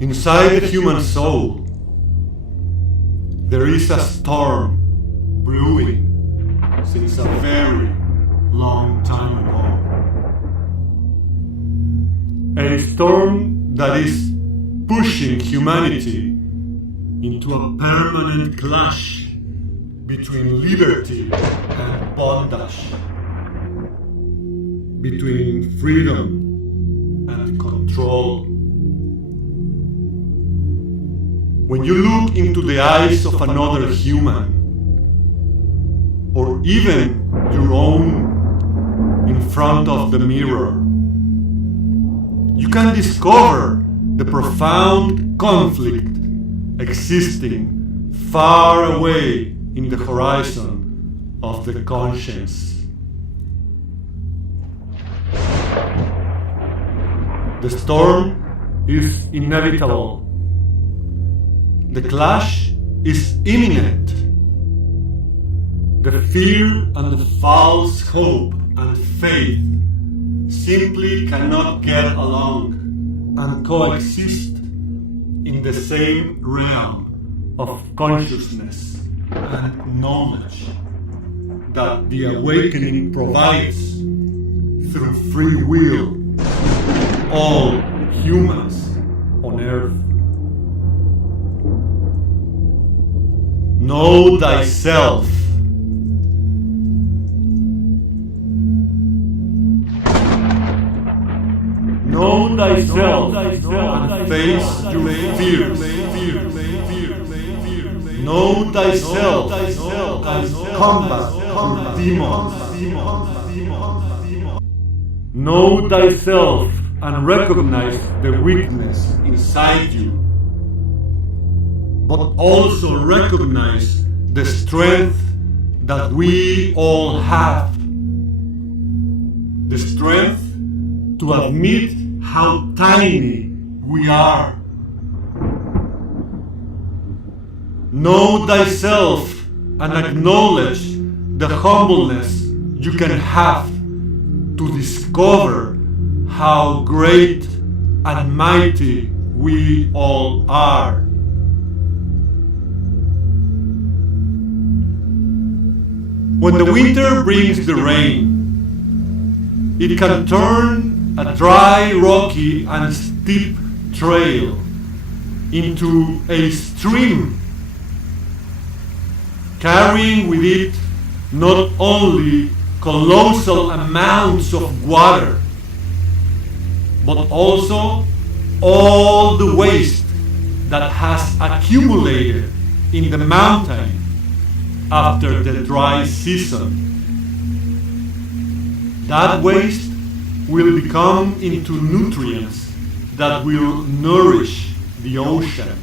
Inside the human soul, there is a storm brewing since a very long time ago. A storm that is pushing humanity into a permanent clash between liberty and bondage, between freedom and control. When you look into the eyes of another human, or even your own in front of the mirror, you can discover the profound conflict existing far away in the horizon of the conscience. The storm is inevitable. The clash is imminent. The fear and the false hope and faith simply cannot get along and coexist in the same realm of consciousness and knowledge that the awakening provides through free will all humans on earth. Know thyself. Know thyself and face your fears. Know thyself and combat your demons. Know thyself and recognize the weakness inside you, but also recognize the strength that we all have. The strength to admit how tiny we are. Know thyself and acknowledge the humbleness you can have to discover how great and mighty we all are. When the winter brings the rain, it can turn a dry, rocky, and steep trail into a stream, carrying with it not only colossal amounts of water, but also all the waste that has accumulated in the mountain after the dry season. That waste will become into nutrients that will nourish the ocean.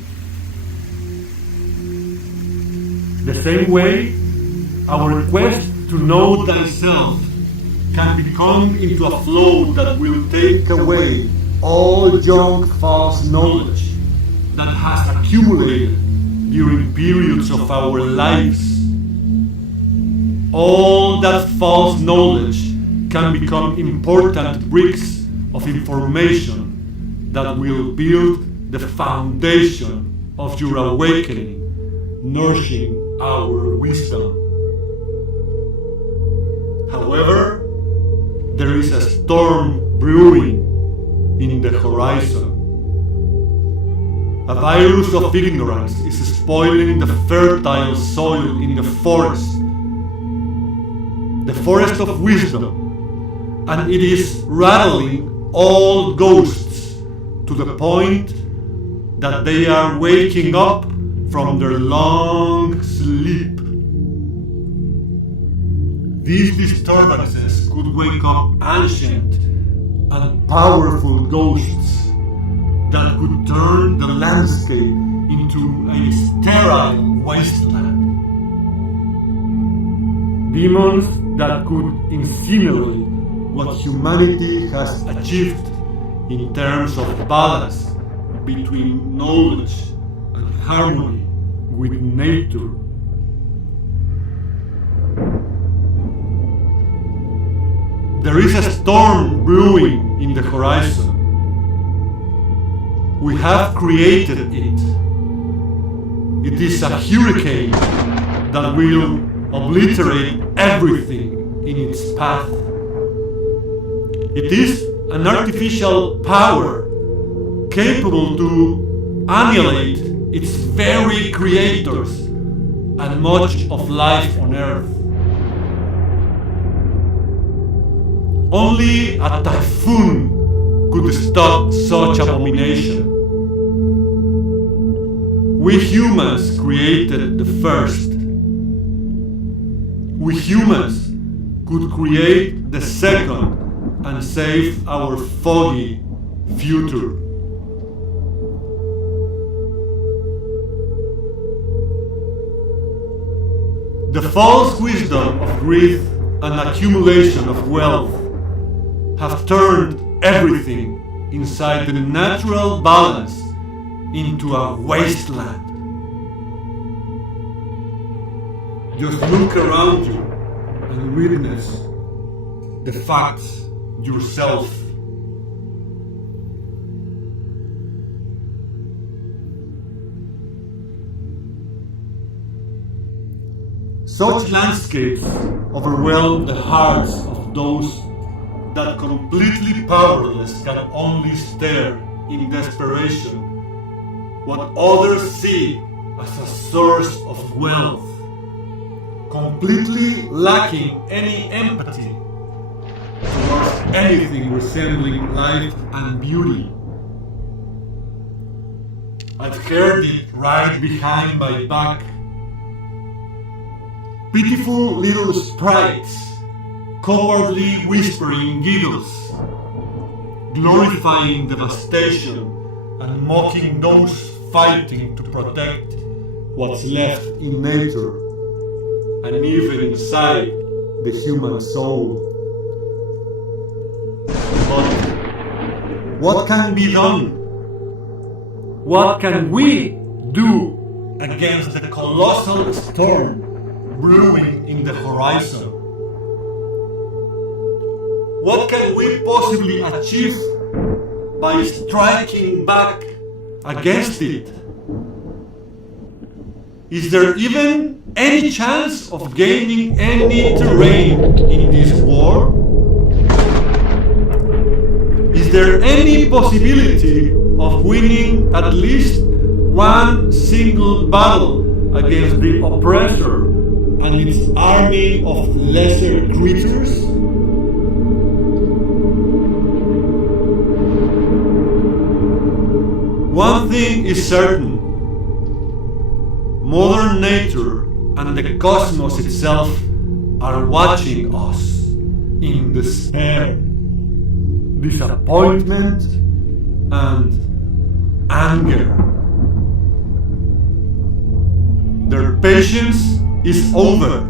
The same way, our quest to know thyself can become into a flow that will take away all junk false knowledge that has accumulated during periods of our lives. All that false knowledge can become important bricks of information that will build the foundation of your awakening, nourishing our wisdom. However, there is a storm brewing in the horizon. A virus of ignorance is spoiling the fertile soil in the forest of wisdom, and it is rattling all ghosts to the point that they are waking up from their long sleep. These disturbances could wake up ancient and powerful ghosts that could turn the landscape into a sterile wasteland. Demons that could incinerate what humanity has achieved in terms of balance between knowledge and harmony with nature. There is a storm brewing in the horizon. We have created it. It is a hurricane that will obliterate everything in its path. It is an artificial power capable to annihilate its very creators and much of life on earth. Only a typhoon could stop such abomination. We humans created the first. We humans could create the second and save our foggy future. The false wisdom of greed and accumulation of wealth have turned everything inside the natural balance into a wasteland. Just look around you and witness the facts yourself. Such landscapes overwhelm the hearts of those that completely powerless can only stare in desperation what others see as a source of wealth, completely lacking any empathy towards anything resembling life and beauty. I've heard it right behind my back. Pitiful little sprites, cowardly whispering giggles, glorifying devastation and mocking those fighting to protect what's left in nature and even inside the human soul. But what can be done? What can we do against the colossal storm brewing in the horizon? What can we possibly achieve by striking back against it? Is there even any chance of gaining any terrain in this war? Is there any possibility of winning at least one single battle against the oppressor and its army of lesser creatures? One thing is certain: Mother Nature and the cosmos itself are watching us in despair, disappointment, and anger. Their patience is over.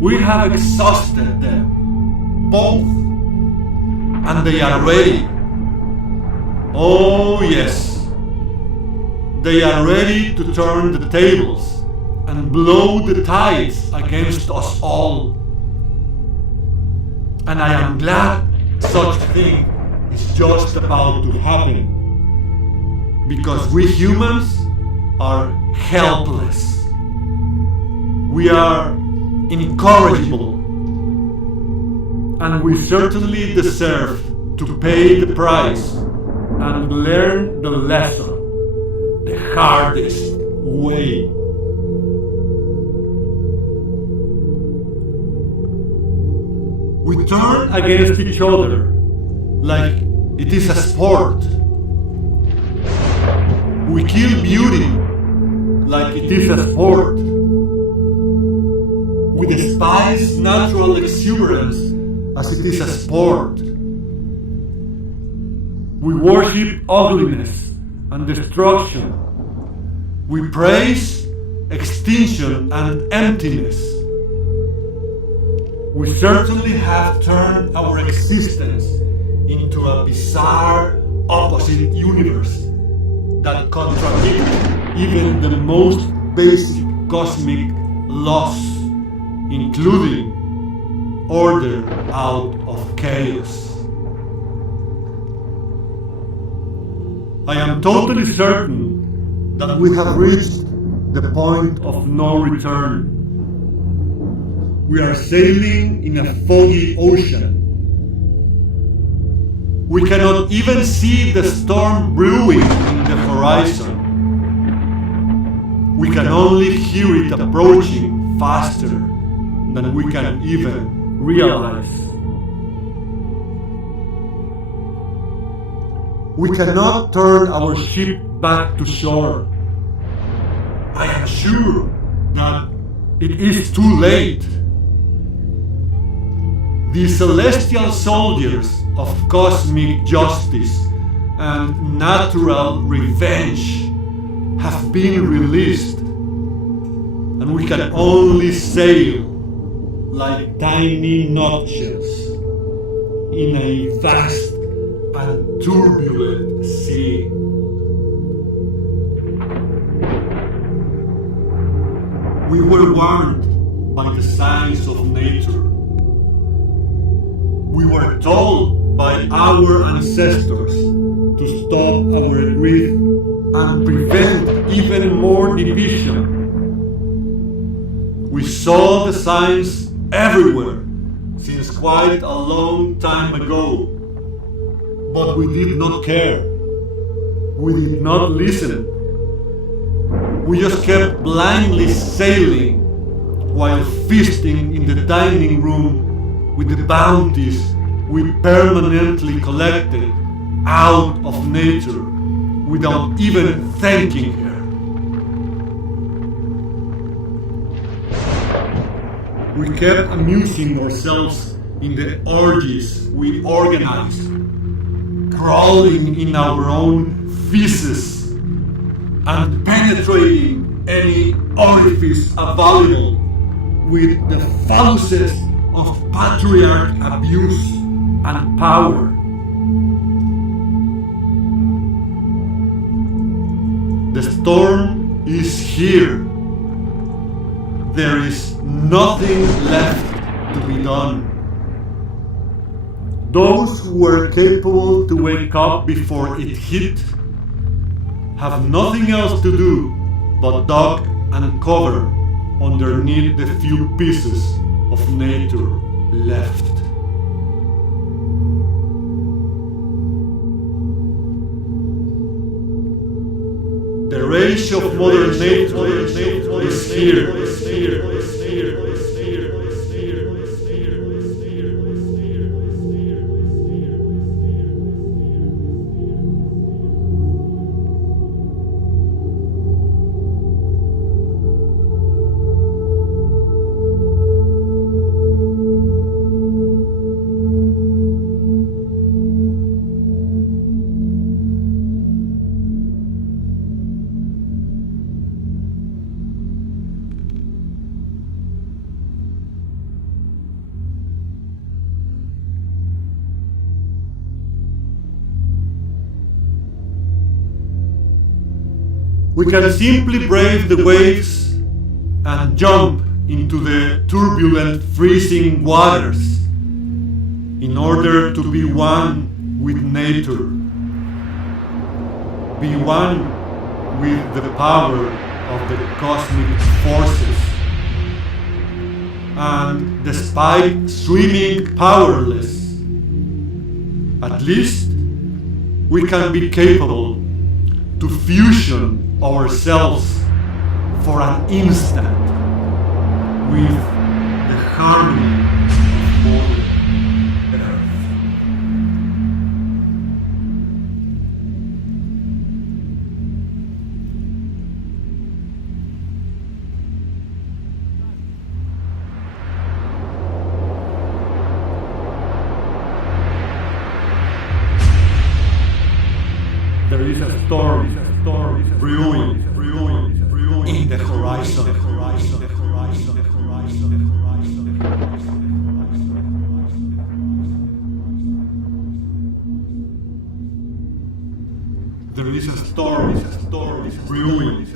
We have exhausted them, both, and they are ready. Oh yes, they are ready to turn the tables and blow the tides against us all. And I am glad such thing is just about to happen, because we humans are helpless. We are incorrigible, and we certainly deserve to pay the price and learn the lesson the hardest way. We turn against each other like it is a sport. We kill beauty like it is a sport. We despise natural exuberance as it is a sport. We worship ugliness and destruction. We praise extinction and emptiness. We certainly have turned our existence into a bizarre opposite universe that contradicts even the most basic cosmic laws, including order out of chaos. I am totally certain that we have reached the point of no return. We are sailing in a foggy ocean. We cannot even see the storm brewing in the horizon. We can only hear it approaching faster than we can even realize. We cannot turn our ship back to shore. I am sure that it is too late. The celestial soldiers of cosmic justice and natural revenge have been released, and we can only sail like tiny notches in a vast and turbulent sea. We were warned by the signs of nature. We were told by our ancestors to stop our greed and prevent even more division. We saw the signs everywhere since quite a long time ago, but we did not care. We did not listen. We just kept blindly sailing while feasting in the dining room with the bounties we permanently collected out of nature without even thanking her. We kept amusing ourselves in the orgies we organized, crawling in our own feces and penetrating any orifice available with the faucets of patriarch abuse and power. The storm is here. There is nothing left to be done. Those who were capable to wake up before it hit have nothing else to do but duck and cover underneath the few pieces of nature left. The rage of Mother Nature is here. We can simply brave the waves and jump into the turbulent, freezing waters in order to be one with nature, be one with the power of the cosmic forces. And despite swimming powerless, at least we can be capable to fusion ourselves for an instant with the harmony of Mother Earth. There is a storm brewing in the horizon. There is a storm brewing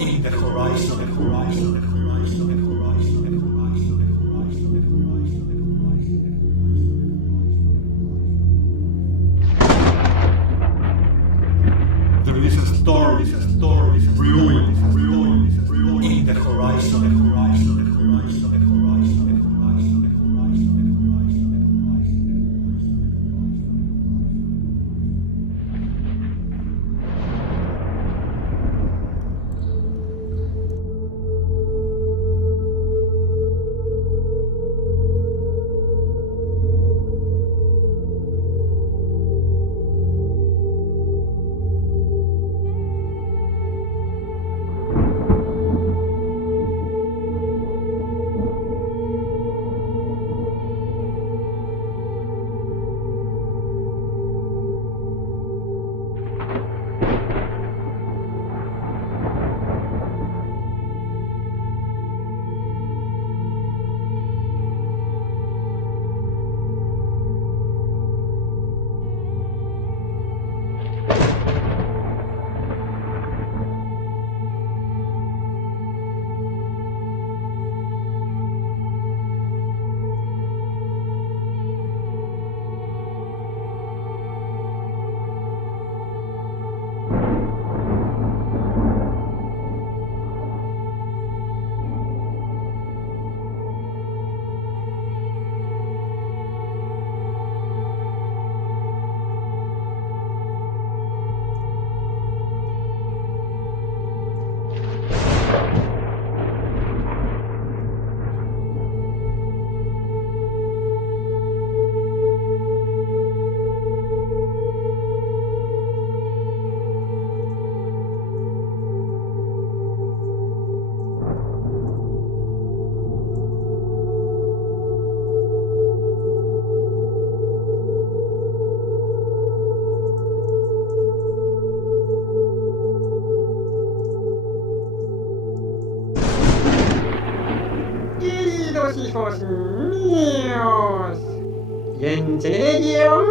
in the horizon. There is a storm brewing in the horizon. hijos míos. Y en serio.